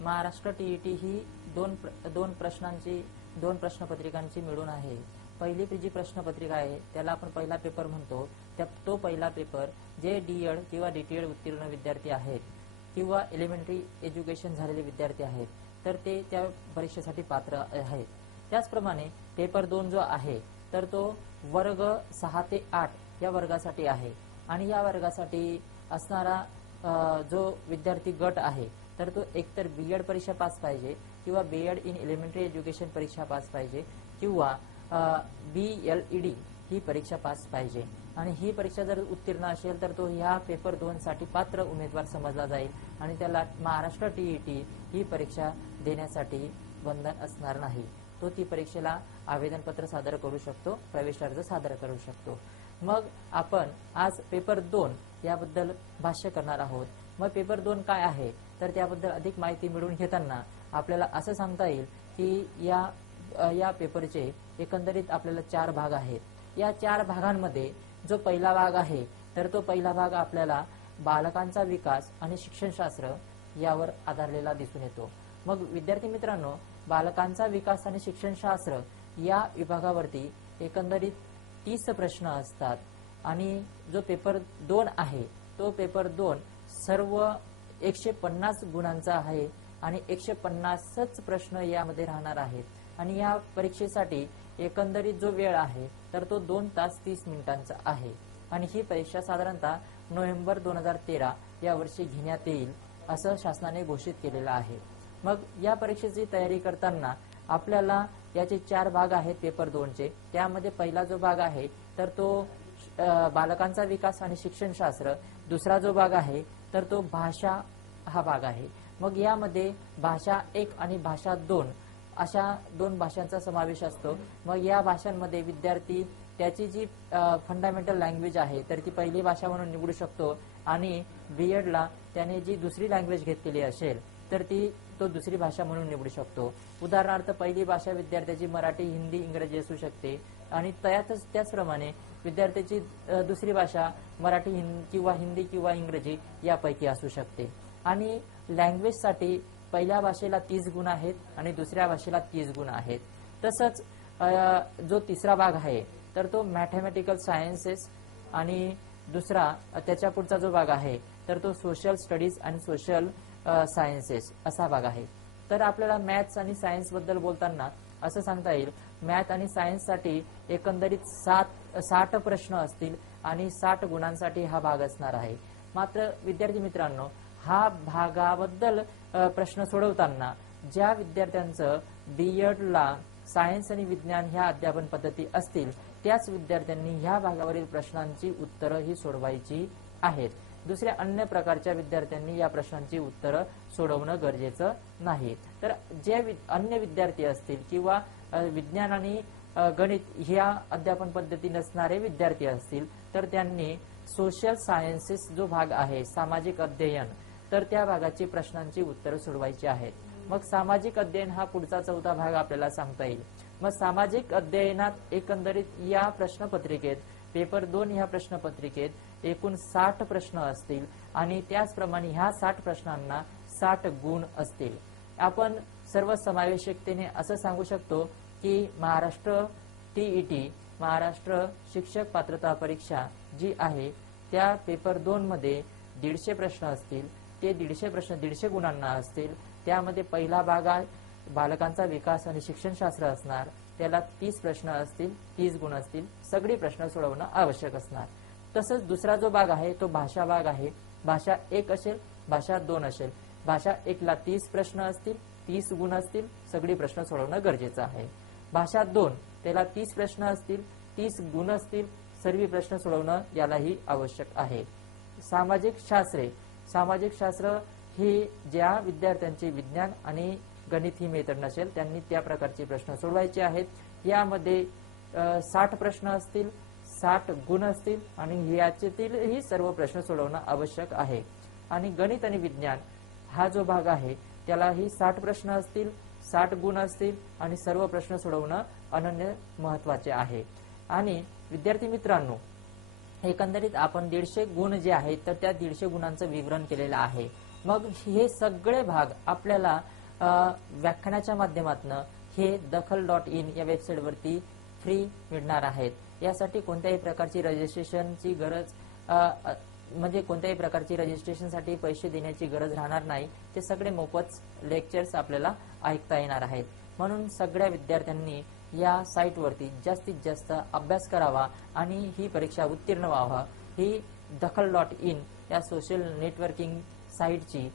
Maharashtra TET ही दोन प्रश्नपत्रिकांची मिळून आहे। पहिली जी प्रश्नपत्रिका आहे त्याला आपण पहिला पेपर म्हणतो। तो पहिला पेपर जे डीएड किंवा डीटीएड उत्तीर्ण विद्यार्थी आहेत किंवा एलिमेंटरी एज्युकेशन झालेले विद्यार्थी आहेत तर ते त्या परीक्षेसाठी पात्र आहेत। त्याचप्रमाणे पेपर 2 जो आहे तर तो वर्ग 6 ते 8 या वर्गासाठी आहे आणि या वर्गासाठी असणारा जो विद्यार्थी गट आहे तर तो एकतर बीएड परीक्षा पास पाहिजे किंवा बीएड इन एलिमेंटरी एज्युकेशन परीक्षा पास पाहिजे किंवा बीएलईडी ही परीक्षा पास पाहिजे आणि ही परीक्षा जर उत्तीर्ण असेल तर तो ह्या पेपर 2 साठी पात्र उमेदवार समजला जाईल आणि त्याला महाराष्ट्र टीईटी ही परीक्षा देण्यासाठी बंधन असणार नाही। तो ती परीक्षेला आवेदनपत्र सादर करू शकतो, प्रवेश अर्ज सादर करू शकतो। मग आपण आज पेपर 2 याबद्दल भाष्य करणार आहोत। मग पेपर 2 काय आहे तर त्याबद्दल अधिक माहिती मिळवून घेताना आपल्याला असं सांगता येईल की या पेपरचे एकंदरीत आपल्याला 4 भाग आहेत। या 4 भागांमध्ये जो पहिला भाग आहे तर तो पहिला भाग आपल्याला बालकांचा विकास आणि शिक्षणशास्त्र यावर आधारलेला दिसून येतो। मग विद्यार्थी मित्रांनो, बालकांचा विकास आणि शिक्षणशास्त्र या विभागावरती एकंदरीत 30 प्रश्न असतात आणि जो पेपर 2 आहे तो पेपर 2 सर्व 150 गुणांचा आहे आणि 150च प्रश्न यामध्ये राहणार आहेत आणि या परीक्षेसाठी एकंदरीत जो वेळ आहे तर तो 2 तास 30 मिनिटांचा आहे आणि ही परीक्षा साधारणतः नोव्हेंबर 2013 या वर्षी घेण्यात येईल असं शासनाने घोषित केलेलं आहे। मग या परीक्षेची तयारी करताना आपल्याला याचे 4 भाग आहेत पेपर 2 चे। त्यामध्ये पहिला जो भाग आहे तर तो बालकांचा विकास आणि शिक्षणशास्त्र, दुसरा जो भाग आहे तर तो भाषा हा भाग आहे। मग यामध्ये भाषा 1 आणि भाषा 2 अशा 2 भाषांचा समावेश असतो। मग या भाषांमध्ये विद्यार्थी त्याची जी फंडामेंटल लँग्वेज आहे तर ती पहिली भाषा म्हणून निवडू शकतो आणि बीएडला त्याने जी दुसरी लँग्वेज घेतलेली असेल तर तो दुसरी भाषा म्हणून निवडू शकतो। उदाहरणार्थ पहिली भाषा विद्यार्थ्याची मराठी, हिंदी, इंग्रजी असू शकते आणि त्याचप्रमाणे विद्यार्थ्याची दुसरी भाषा मराठी किंवा हिंदी किंवा इंग्रजी यापैकी असू शकते। आणि लँग्वेजसाठी पहिल्या भाषेला 30 गुण आहेत आणि दुसऱ्या भाषेला 30 गुण आहेत। तसंच जो तिसरा भाग आहे तर तो मॅथमॅटिकल सायन्सेस आणि दुसरा त्याच्या पुढचा जो भाग आहे तर तो सोशल स्टडीज आणि सोशल सायन्सेस असा भाग आहे। तर आपल्याला मॅथ्स आणि सायन्स बद्दल बोलताना असं सांगता येईल मॅथ आणि सायन्स साठी एकंदरीत 60 प्रश्न असतील आणि 60 गुणांसाठी हा भाग असणार आहे। मात्र विद्यार्थी मित्रांनो, हा भागाबद्दल प्रश्न सोडवताना ज्या विद्यार्थ्यांचं बीएडला सायन्स आणि विज्ञान ह्या अध्यापन पद्धती असतील त्याच विद्यार्थ्यांनी ह्या भागावरील प्रश्नांची उत्तरं ही सोडवायची आहेत। दुसऱ्या अन्य प्रकारच्या विद्यार्थ्यांनी या प्रश्नांची उत्तरं सोडवणं गरजेचं नाही। तर जे अन्य विद्यार्थी असतील किंवा विज्ञान आणि गणित ह्या अध्यापन पद्धती नसणारे विद्यार्थी असतील तर त्यांनी सोशल सायन्सेस जो भाग आहे सामाजिक अध्ययन तर त्या भागाची प्रश्नांची उत्तरं सोडवायची आहेत। मग सामाजिक अध्ययन हा पुढचा 4था भाग आपल्याला सांगता येईल। मग सामाजिक अध्ययनात एकंदरीत या प्रश्नपत्रिकेत पेपर 2 ह्या प्रश्नपत्रिकेत एकूण 60 प्रश्न असतील आणि त्याचप्रमाणे ह्या 60 प्रश्नांना 60 गुण असतील। आपण सर्व समावेशकतेने असं सांगू शकतो की महाराष्ट्र टीईटी महाराष्ट्र शिक्षक पात्रता परीक्षा जी आहे त्या पेपर 2 मध्ये 150 प्रश्न असतील। ते 150 प्रश्न 150 गुणांना असतील। त्यामध्ये पहिला भाग बालकांचा विकास आणि शिक्षणशास्त्र असणार, त्याला 30 प्रश्न असतील, 30 गुण असतील, सगळी प्रश्न सोडवणं आवश्यक असणार। तसंच दुसरा जो भाग आहे तो भाषा भाग आहे। भाषा 1 असेल, भाषा 2 असेल। भाषा 1 ला 30 प्रश्न असतील, 30 गुण असतील, सगळी प्रश्न सोडवणं गरजेचं आहे। भाषा 2 त्याला 30 प्रश्न असतील, 30 गुण असतील, सर्व प्रश्न सोडवणं यालाही आवश्यक आहे। सामाजिक शास्त्र ही ज्या विद्यार्थ्यांचे विज्ञान आणि गणित ही मेथड नसेल त्यांनी त्या प्रकारचे प्रश्न सोडवायचे आहेत। यामध्ये 60 प्रश्न असतील, 60 गुण असतील आणि याच्यातील ही सर्व प्रश्न सोडवणं आवश्यक आहे। आणि गणित आणि विज्ञान हा जो भाग आहे त्यालाही 60 प्रश्न असतील, 60 गुण असतील आणि सर्व प्रश्न सोडवणं अनन्य महत्त्वाचे आहे। आणि विद्यार्थी मित्रांनो, एकंदरीत आपण 150 गुण जे आहेत तर त्या 150 गुणांचं विवरण केलेलं आहे। मग हे सगळे भाग आपल्याला व्याख्यानाच्या माध्यमातून हे दखल.in या वेबसाईटवरती फ्री मिळणार आहेत। यासाठी कोणत्याही प्रकारची रजिस्ट्रेशनची गरज म्हणजे कोणत्याही प्रकारची रजिस्ट्रेशनसाठी पैसे देण्याची गरज राहणार नाही। ते सगळे मोफत लेक्चर्स आपल्याला ऐकता येणार आहेत। म्हणून सगळ्या विद्यार्थ्यांनी या साईटवरती जास्तीत जास्त अभ्यास करावा आणि ही परीक्षा उत्तीर्ण व्हावा। ही दखल.in या सोशल नेटवर्किंग साईटची